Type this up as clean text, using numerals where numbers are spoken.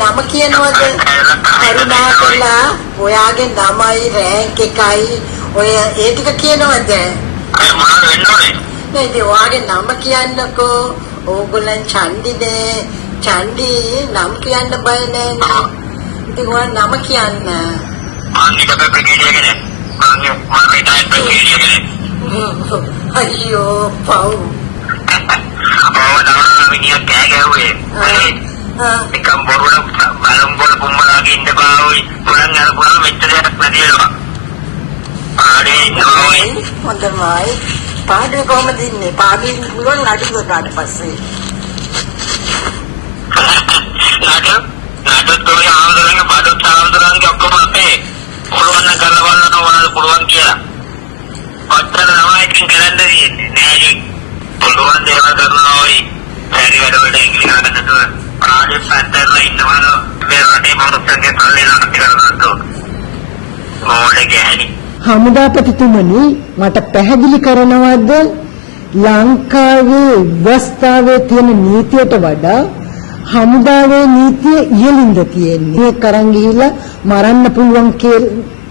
නම කියනවද? කරුණාකරලා ඔයාගේ නමයි රෑන්ක් එකයි ඔය ඒ ටික කියනවද? මොනවද වෙන්න ඕනේ? නේද ඔයාගේ නම කියන්නකෝ. ඕගොල්ලන් චන්දිනේ. චන්දි නම් කියන්න බය නෑනේ. ඉතින් ඔයා නම කියන්න. මම ඊට ප්‍රෙගේඩියර් කෙනෙක්. මම රිටයර්ඩ් ප්‍රෙගේඩියර් කෙනෙක්. අයියෝ පව්. අපෝ මිනිහා කෑ ගැහුවේ. එකම් බොරුල බලම් බොල පුම්බලාගේ ඉන්න බාවයි. පුලන් අර පුලන් මෙච්චර දෙයක් නැති වෙනවා. ආඩේ නෝයි. හොඳමයි. පාඩුවේ කොහමද ඉන්නේ? පාඩුවේ පුළුවන් නඩු ගාට පස්සේ. නඩු තෝරේ ආන්දරංග පාඩු ආන්දරංග ඔක්කොම අපේ. පුළුවන් නම් කරලා බලන්න ඕනද පුළුවන් කියලා. ඔච්චර තමයි ඉතින් කරන්න දෙන්නේ. නෑ පුළුවන් දේවල් කරනවා ඔයි. වැඩි වැඩ වලට ඉංග්‍රීසි ගන්න නේද? ආයෙත් පැත්තට ඉන්නවද? මේ රටේ මොනක්ද කල්ලේ නැති කරනවද? මොඩේ ගෑණි. හමුදාපතිතුමනි මට පැහැදිලි කරනවද ලංකාවේ ව්‍යවස්ථාවේ තියෙන නීතියට වඩා හමුදාවේ නීතිය ඉහළින්ද තියෙන්නේ. මේ කරන් ගිහිල්ලා මරන්න පුළුවන් කියලා